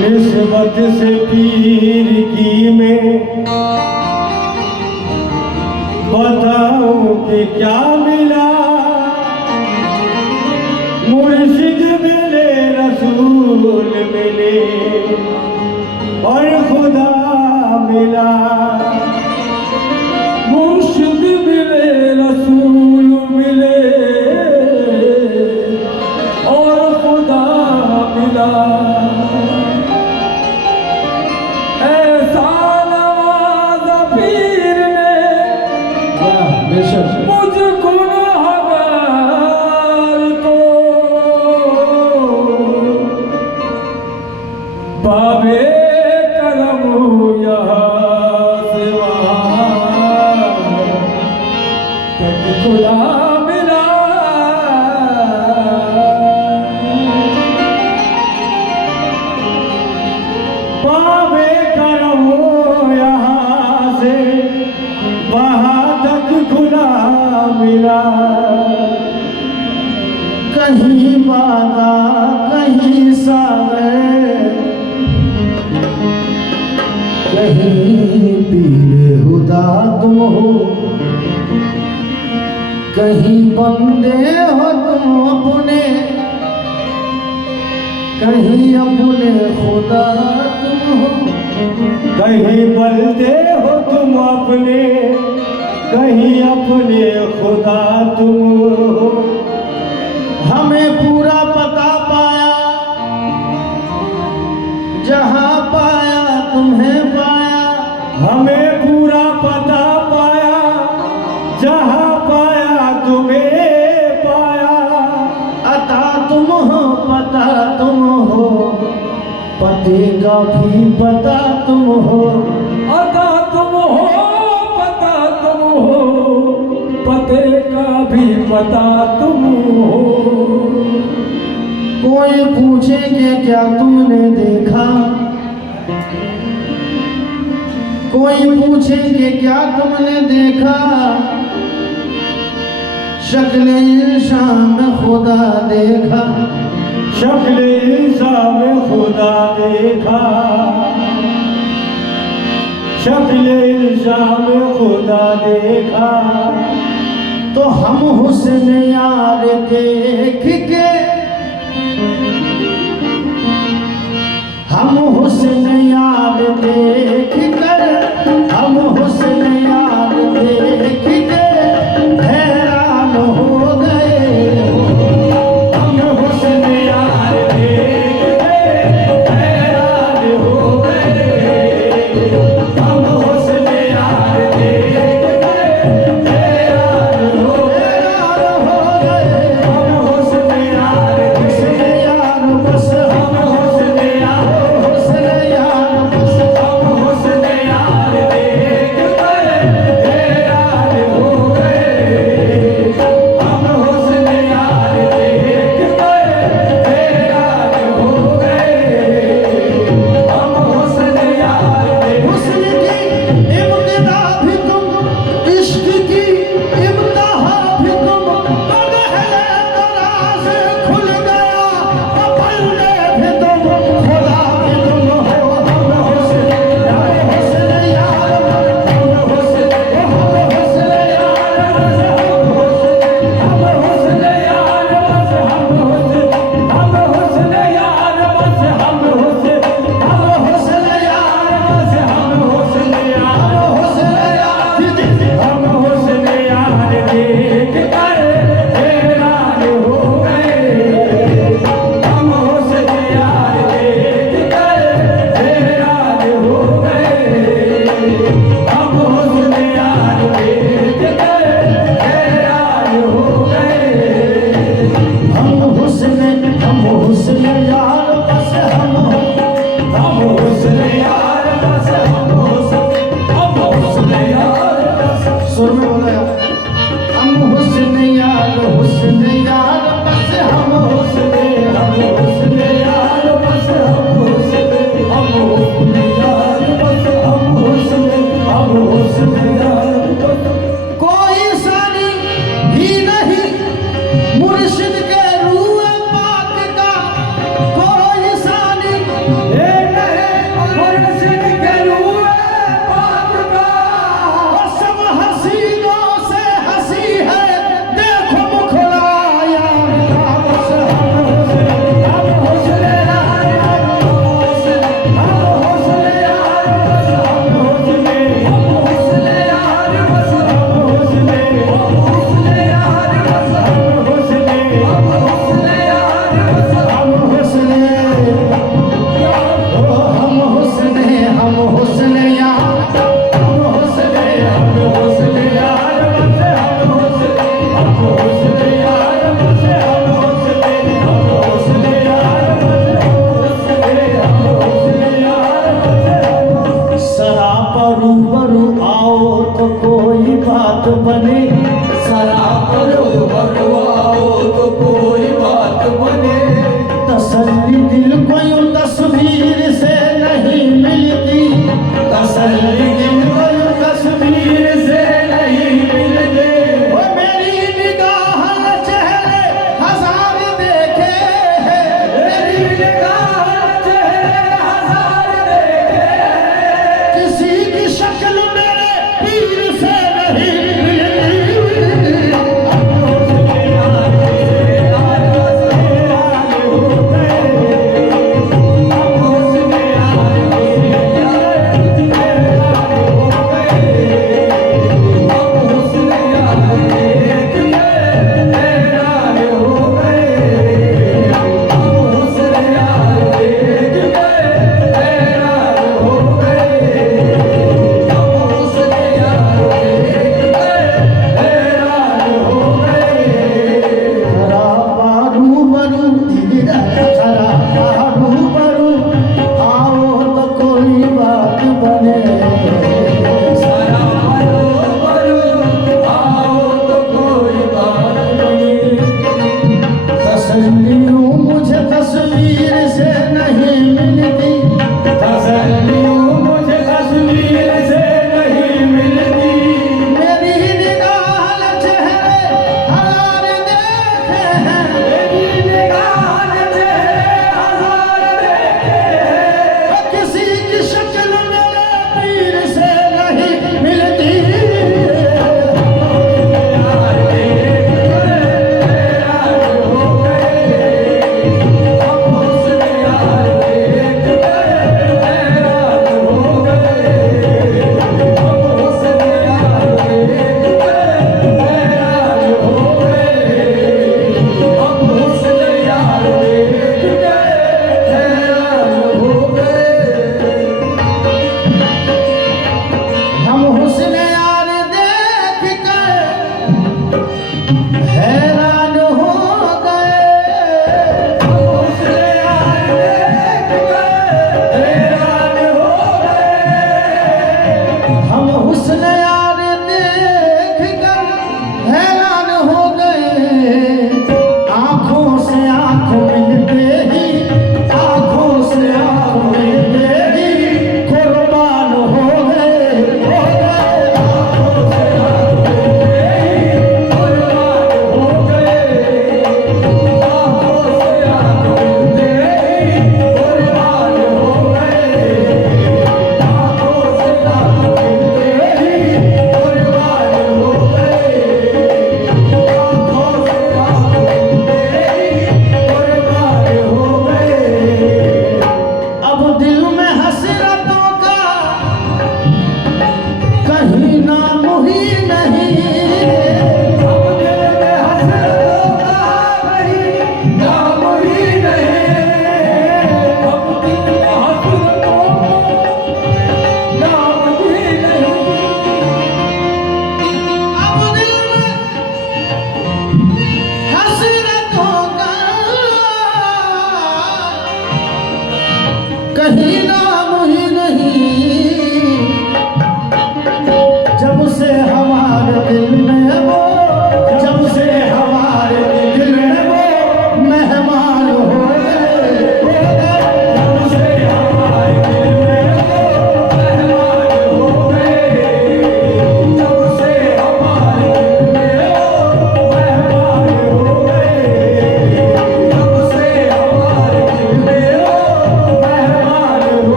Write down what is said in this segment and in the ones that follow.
निस्बत से पीर की मैं बताऊं कि क्या मिला। मुर्शिद मिले, रसूल मिले और खुदा मिला। मुर्शिद मिले, रसूल मिले और खुदा मिला। मुझको गुनहगार को बाबे करम यहाँ से वहाँ तक खुदा मिला। बाबे करम यहाँ से वहाँ तक खुदा मिला। कहीं बादा कहीं सागर, कहीं पीर हुदा तुम हो, कहीं बंदे हो तुम अपने, कहीं अपने खुदा तुम हो। कहीं बंदे हो तुम अपने, कहीं अपने खुदा तुम हो। हमें पूरा पता पाया, जहाँ पाया तुम्हें पाया। हमें पूरा पता पाया, जहाँ पाया तुम्हें पाया। अता तुम हो पता तुम हो, पते का भी पता तुम हो। अता तुम हो, पता तुम हो, पते का भी पता तुम हो। कोई पूछेंगे क्या तुमने देखा, कोई पूछेंगे क्या तुमने देखा। शक्ल इंसान में खुदा देखा, शक्ल इंसान में खुदा देखा। शक्ल इंसान में खुदा देखा। तो हम हुस्न यार देख के, हम हुस्न यार देख कर, हम हुस्न यार देख के हैरान हो गए। हम हुस्न यार देख के हैरान हो गए। हम हुस्न यार देख के हैरान हो गए। हम हुस्न यार हुस्न यार बस हम हुस्न यार हुस्न यार बस हम हुस्न यार देख कर हैरान हो गए। हम हुस्न यार देख कर हैरान हो गए। हम हुस्न यार देख हुस्न की इब्तिदा भी तुम, इश्क की इम्तिहा भी तुम। पहले दराज खुल गया, पहले भी तुम, खुदा भी तुम हो। हम हुस्न यार, हुस्न यार, हम हुस्न यार हम हुस्न यार बस हम हुस्न हम हुस्न यार बस हम हुस्न हम हुस्न यार बस हम हुस्न यार हुस्न यार हम हुस्न यार देख कर हैरान हो गए। हम हुस्न यार देख कर हैरान हो गए। हम हुस्न यार देख कर हैरान हो गए। हम हुस्न यार बस हम हम हुस्न यार बस हम हुस्न यार बस सुर में बोला। हम हुस्न यार बस हम हुस्न यार बस हम हुस्न यार बस हम हुस्न यार बस। कोई सानी ही नहीं मुर्शिद के रूह पाक का, कोई सानी एक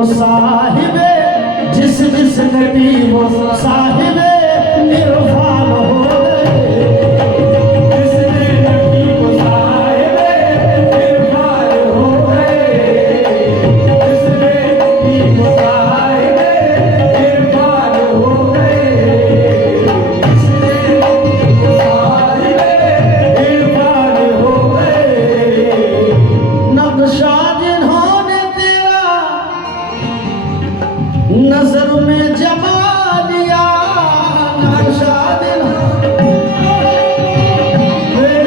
वो साहिबे जिस नबी वो साहिबे इरफान हो गए। जिसने नबी को साहिबे इरफान हो गए, जिसने नबी को साहिबे इरफान हो गए, जिसने नबी को साहिबे इरफान हो गए। नक्शा जिन्होंने तेरा नजर में जमा लिया, नक्शा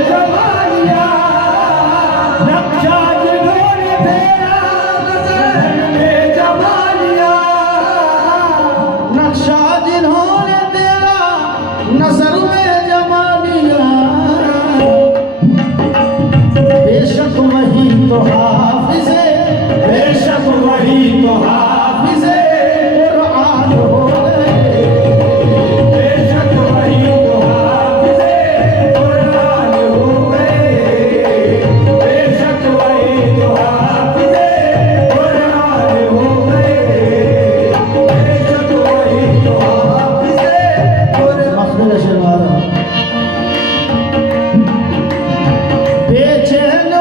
जमालिया, नक्शा जिन्होंने तेरा नजर में जमा लिया, नक्शा जिन्होंने तेरा नजर में जमा लिया, बेशक वही तो हाफिज़े, बेशक वही तो हाफिज़े कुरान हो गए। बेशक वही तो हाफिज़े कुरान हो गए, बेशक वही तो हाफिज़े कुरान हो गए, बेशक वही तो हाफिज़े कुरान। मखदूम शर्मारा बेचैन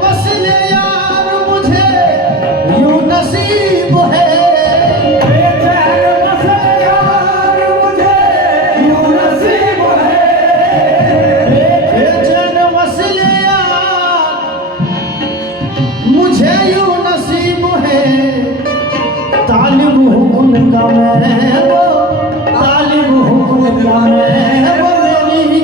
वस्ल यार मुझे यूं नसीब है। बेचैन वस्ल यार मुझे यूं नसीब है, बेचैन वस्ल यार मुझे यूं नसीब है। तालिब हूँ उनका मैं वो, तालिब हूँ उनका मैं वो, मेरी